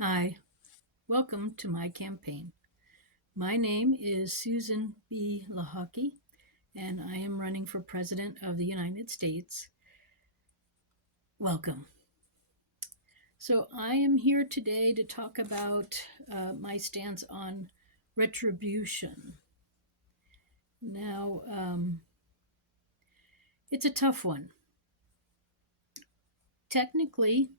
Hi, welcome to my campaign. My name is Susan B Lochocki, and I am running for President of the United States. Welcome. So, I am here today to talk about my stance on retribution. Now, it's a tough one. Technically,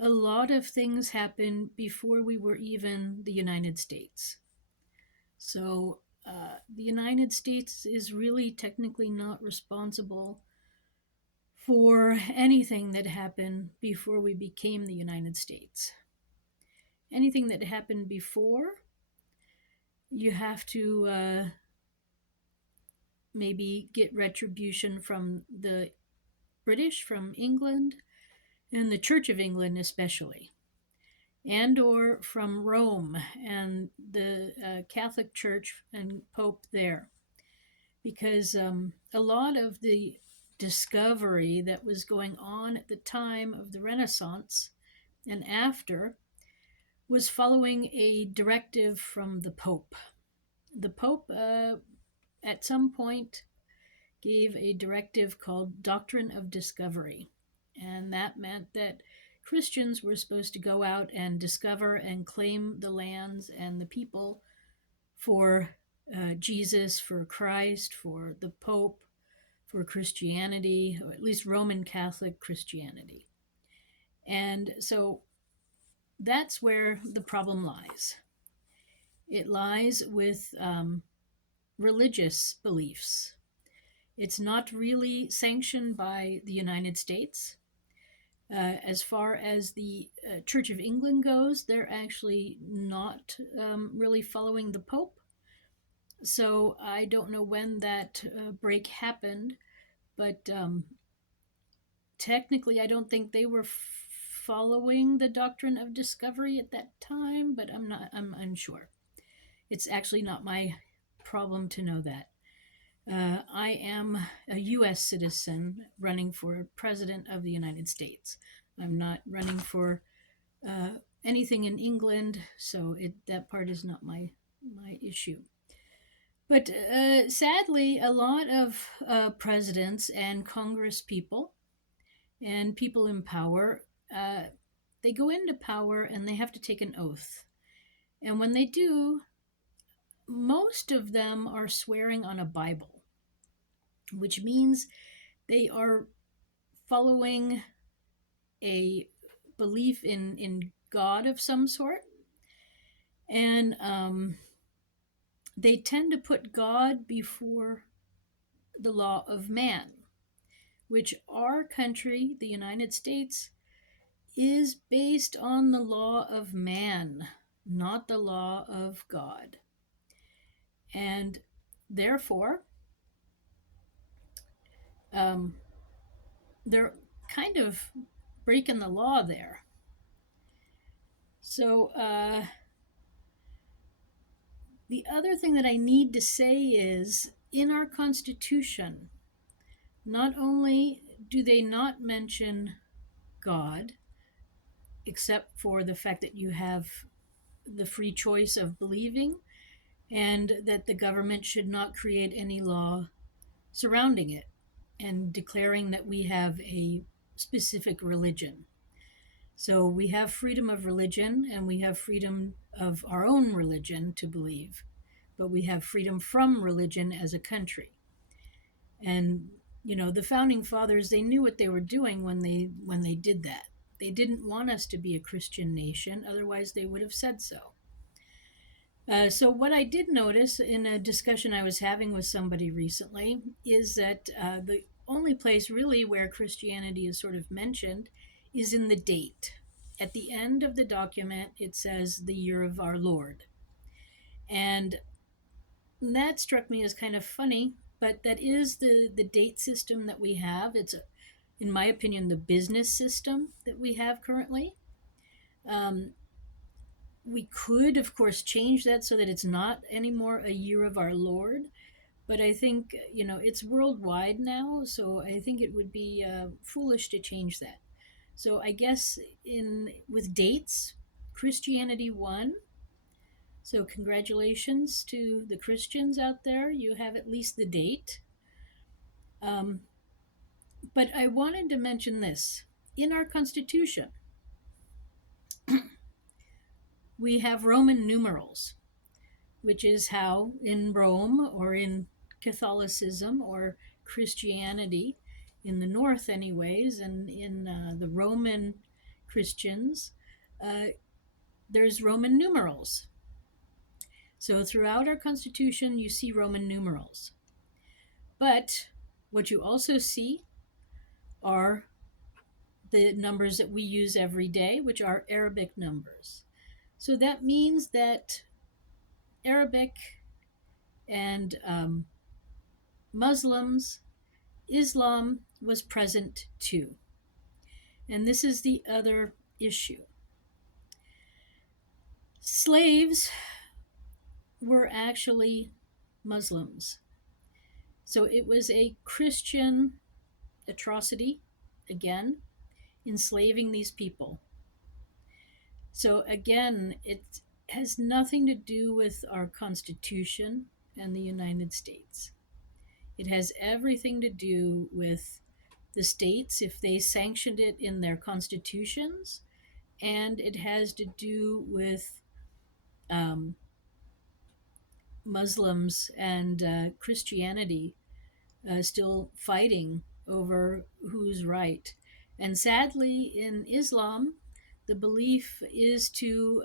a lot of things happened before we were even the United States. So, the United States is really technically not responsible for anything that happened before we became the United States. Anything that happened before, you have to maybe get retribution from the British, from England, and the Church of England especially, and or from Rome and the Catholic Church and Pope there. Because a lot of the discovery that was going on at the time of the Renaissance and after was following a directive from the Pope. The Pope, at some point, gave a directive called Doctrine of Discovery, and that meant that Christians were supposed to go out and discover and claim the lands and the people for Jesus, for Christ, for the Pope, for Christianity, or at least Roman Catholic Christianity. And so that's where the problem lies. It lies with religious beliefs. It's not really sanctioned by the United States. As far as the Church of England goes, they're actually not really following the Pope. So I don't know when that break happened, but technically, I don't think they were following the doctrine of discovery at that time, but I'm unsure. It's actually not my problem to know that. I am a U.S. citizen running for President of the United States. I'm not running for anything in England, so that part is not my issue. But sadly, a lot of presidents and Congress people and people in power, they go into power and they have to take an oath. And when they do, most of them are swearing on a Bible, which means they are following a belief in God of some sort. And they tend to put God before the law of man, which our country, the United States, is based on the law of man, not the law of God. And therefore, they're kind of breaking the law there. So, the other thing that I need to say is in our Constitution, not only do they not mention God, except for the fact that you have the free choice of believing, and that the government should not create any law surrounding it, and declaring that we have a specific religion. So we have freedom of religion and we have freedom of our own religion to believe, but we have freedom from religion as a country. And the founding fathers, they knew what they were doing when they did that. They didn't want us to be a Christian nation, otherwise they would have said so. So what I did notice in a discussion I was having with somebody recently is that the only place really where Christianity is sort of mentioned is in the date. At the end of the document, it says the year of our Lord. And that struck me as kind of funny, but that is the date system that we have. It's, in my opinion, the business system that we have currently. We could, of course, change that so that it's not anymore a year of our Lord. But I think, it's worldwide now, so I think it would be foolish to change that. So I guess with dates, Christianity won. So, congratulations to the Christians out there. You have at least the date. Um, but I wanted to mention this. In our Constitution, we have Roman numerals, which is how in Rome or in Catholicism or Christianity, in the North, anyways, and in the Roman Christians, uh, there's Roman numerals. So throughout our Constitution, you see Roman numerals. But what you also see are the numbers that we use every day, which are Arabic numbers. So that means that Arabic and Muslims, Islam was present too. And this is the other issue. Slaves were actually Muslims. So it was a Christian atrocity, again, enslaving these people. So again, it has nothing to do with our Constitution and the United States. It has everything to do with the states, if they sanctioned it in their constitutions, and it has to do with Muslims and Christianity still fighting over who's right. And sadly, in Islam, the belief is to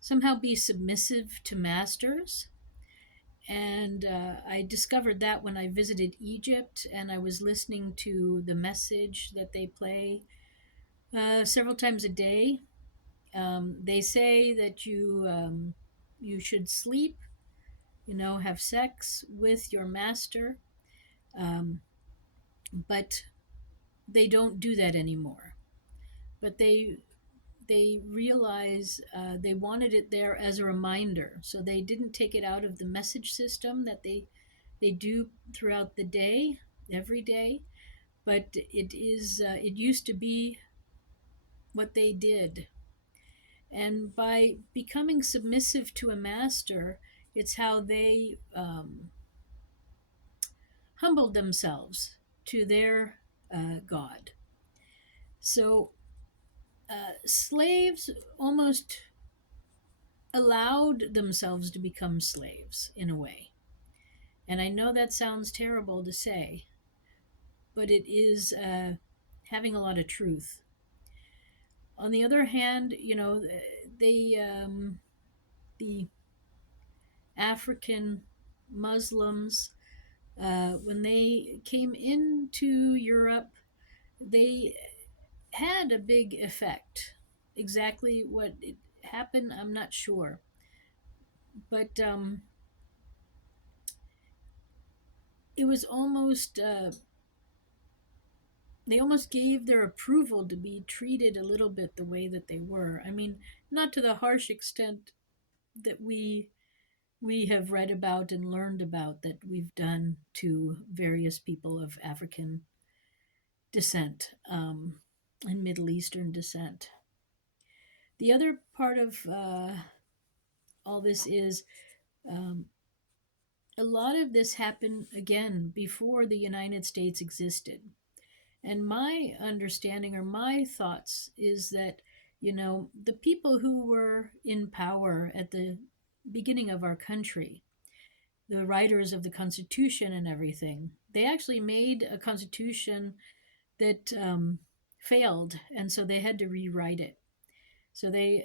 somehow be submissive to masters. And I discovered that when I visited Egypt and I was listening to the message that they play several times a day. They say that you should sleep, have sex with your master, um, but they don't do that anymore. But they realize they wanted it there as a reminder, so they didn't take it out of the message system that they do throughout the day, every day. But it used to be what they did. And by becoming submissive to a master, it's how they humbled themselves to their God. So slaves almost allowed themselves to become slaves in a way. And I know that sounds terrible to say, but it is having a lot of truth. On the other hand, the African Muslims, when they came into Europe, they had a big effect. Exactly what happened, I'm not sure. But it was almost, they almost gave their approval to be treated a little bit the way that they were. I mean, not to the harsh extent that we have read about and learned about that we've done to various people of African descent and Middle Eastern descent. The other part of all this is a lot of this happened again before the United States existed. And my understanding or my thoughts is that, the people who were in power at the beginning of our country, the writers of the Constitution and everything, they actually made a Constitution that failed, and so they had to rewrite it. So they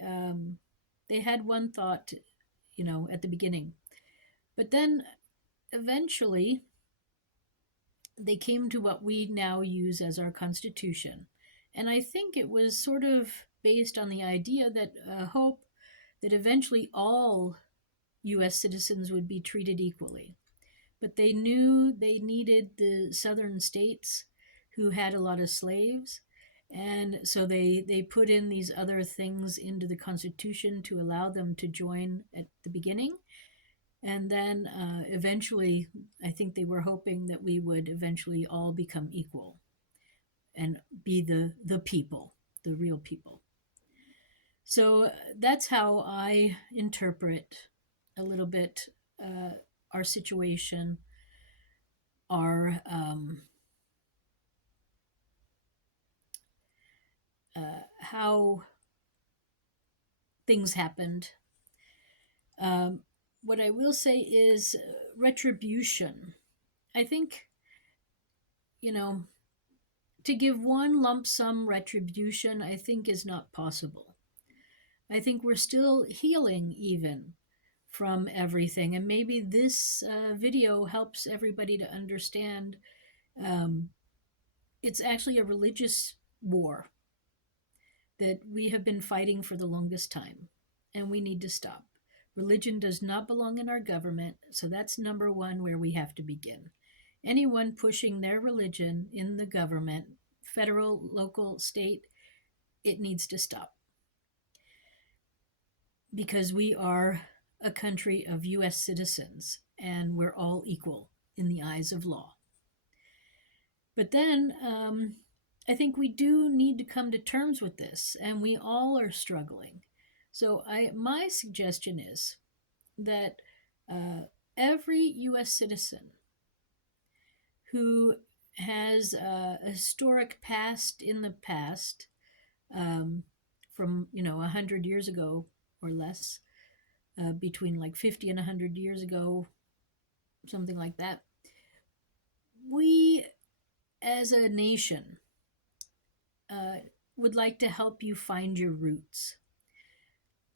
had one thought, at the beginning, but then eventually they came to what we now use as our Constitution. And I think it was sort of based on the idea that hope that eventually all US citizens would be treated equally. But they knew they needed the southern states who had a lot of slaves. And so they put in these other things into the Constitution to allow them to join at the beginning. And then eventually, I think they were hoping that we would eventually all become equal and be the people, the real people. So that's how I interpret a little bit our situation, our how things happened. Um, what I will say is retribution. I think, you know, to give one lump sum retribution, I think is not possible. I think we're still healing even from everything. And maybe this video helps everybody to understand um, it's actually a religious war that we have been fighting for the longest time, and we need to stop. Religion does not belong in our government, so that's number one where we have to begin. Anyone pushing their religion in the government, federal, local, state, it needs to stop because we are a country of US citizens and we're all equal in the eyes of law. But then I think we do need to come to terms with this, and we all are struggling. So my suggestion is that every U.S. citizen who has a historic past in the past, from 100 years ago or less, between like 50 and 100 years ago, something like that, we as a nation uh, would like to help you find your roots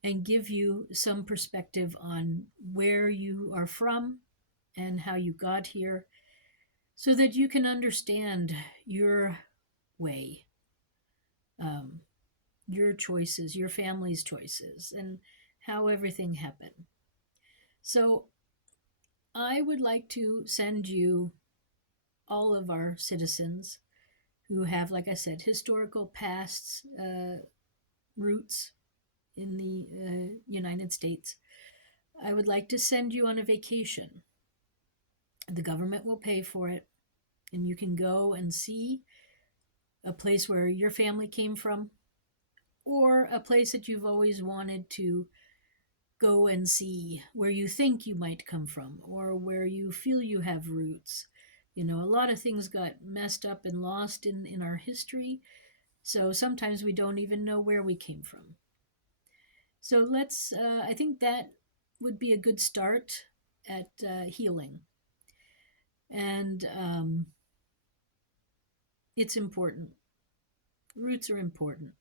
and give you some perspective on where you are from and how you got here so that you can understand your way, um, your choices, your family's choices, and how everything happened. So I would like to send you all of our citizens who have, like I said, historical pasts, roots in the United States. I would like to send you on a vacation. The government will pay for it, and you can go and see a place where your family came from, or a place that you've always wanted to go and see, where you think you might come from, or where you feel you have roots. A lot of things got messed up and lost in our history, so sometimes we don't even know where we came from. So I think that would be a good start at healing. And it's important. Roots are important.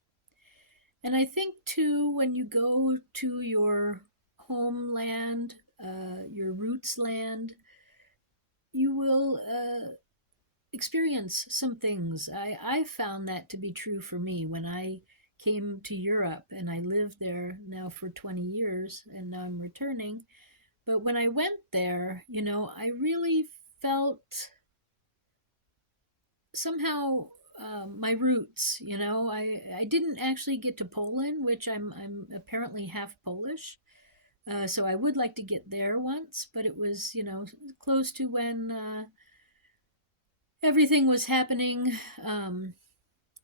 And I think, too, when you go to your homeland, your roots land, you will experience some things. I found that to be true for me when I came to Europe, and I lived there now for 20 years, and now I'm returning. But when I went there, I really felt somehow my roots. I didn't actually get to Poland, which I'm apparently half Polish. So I would like to get there once, but it was close to when everything was happening,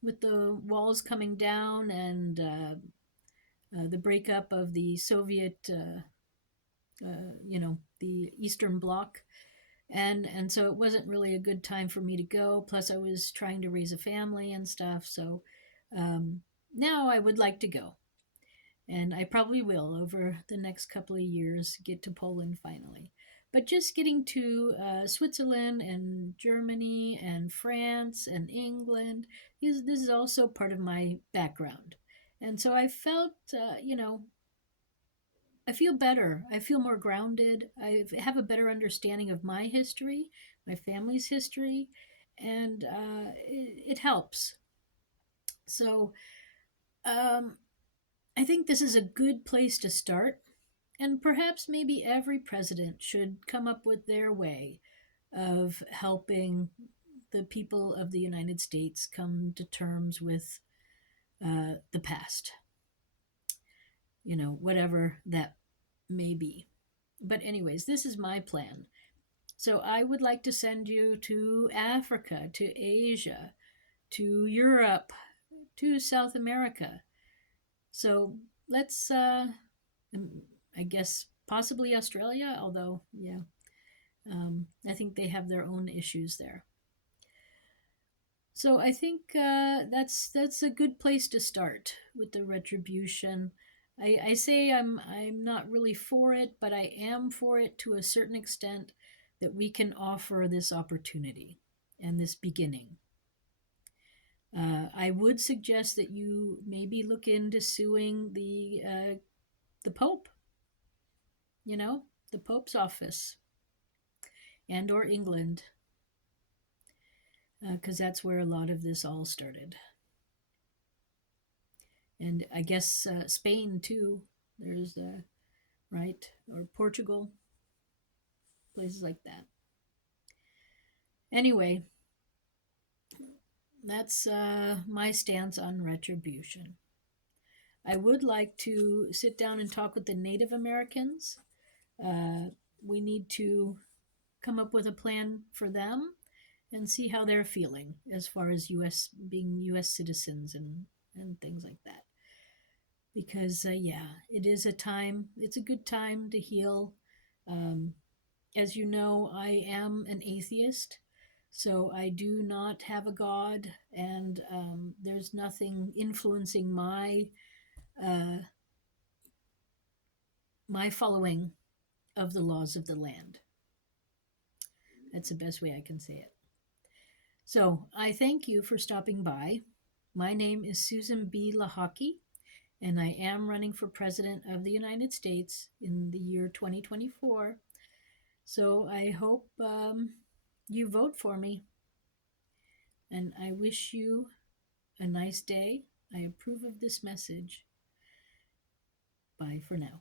with the walls coming down and the breakup of the Soviet, the Eastern Bloc. And so it wasn't really a good time for me to go. Plus, I was trying to raise a family and stuff. So now I would like to go. And I probably will, over the next couple of years, get to Poland finally. But just getting to Switzerland and Germany and France and England, this is also part of my background. And so I felt, I feel better. I feel more grounded. I have a better understanding of my history, my family's history, and it helps. So I think this is a good place to start. And perhaps maybe every president should come up with their way of helping the people of the United States come to terms with the past, whatever that may be. But, anyways, this is my plan. So, I would like to send you to Africa, to Asia, to Europe, to South America, So let's, I guess, possibly Australia, although, yeah, I think they have their own issues there. So I think that's a good place to start with the retribution. I say I'm not really for it, but I am for it to a certain extent that we can offer this opportunity and this beginning. I would suggest that you maybe look into suing the Pope, you know, the Pope's office, and or England, because that's where a lot of this all started. And I guess Spain too. There's right, or Portugal, places like that. Anyway, that's my stance on retribution. I would like to sit down and talk with the Native Americans. Uh, we need to come up with a plan for them and see how they're feeling as far as U.S. being U.S. citizens and things like that. Because yeah, it is a time. It's a good time to heal. Um, as you know, I am an atheist, so I do not have a God, and there's nothing influencing uh, my following of the laws of the land. That's the best way I can say it. So I thank you for stopping by. My name is Susan B Lochocki, and I am running for President of the United States in the year 2024. So I hope you vote for me, and I wish you a nice day. I approve of this message. Bye for now.